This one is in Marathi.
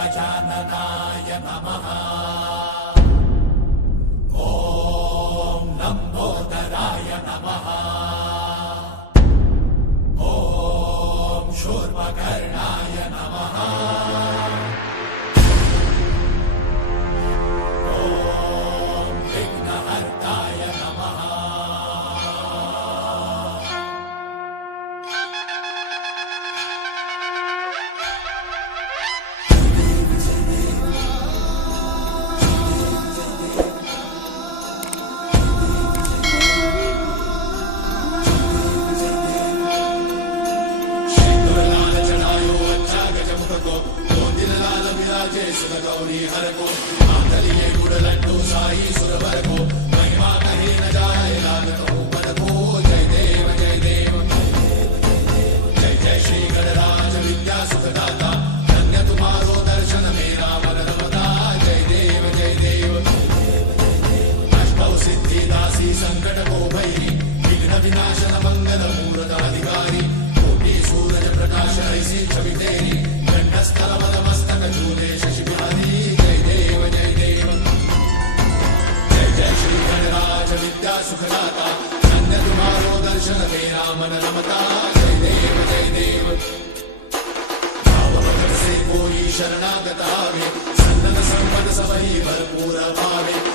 गजाननाय नमः। ॐ लम्बोदराय नमः। ॐ शूर्पकर्णाय नमः। ॐ विघ्नहर्ताय नमः। गौरी हर को मातलिये गुड़ लड्डू साई सुरवर को महिमा कहे न जाए लागत हो पद को। जय देव जय देव जय जय श्री गणराज विद्या सुखदाता धन्य तुम्हारो दर्शन मेरा मन रमता। जय देव जय देव अष्टौ सिद्धि दासी संकट को भैरी विघ्न विनाशन मंगल मूर्त अधिकारी कोटि सूरज प्रकाश ऐसी छवि तेरी कंठस्थल मद मस्तक झूले शशि बिहारी। जय देव जय देव जय जय श्री गणराज विद्या सुखदाता धन्य तुम्हारो दर्शन मेरा मन रमता। जय देव जय देव भाव भगत से कोई शरणागत आवे सन्नत संपद सबही भरपूर भावे।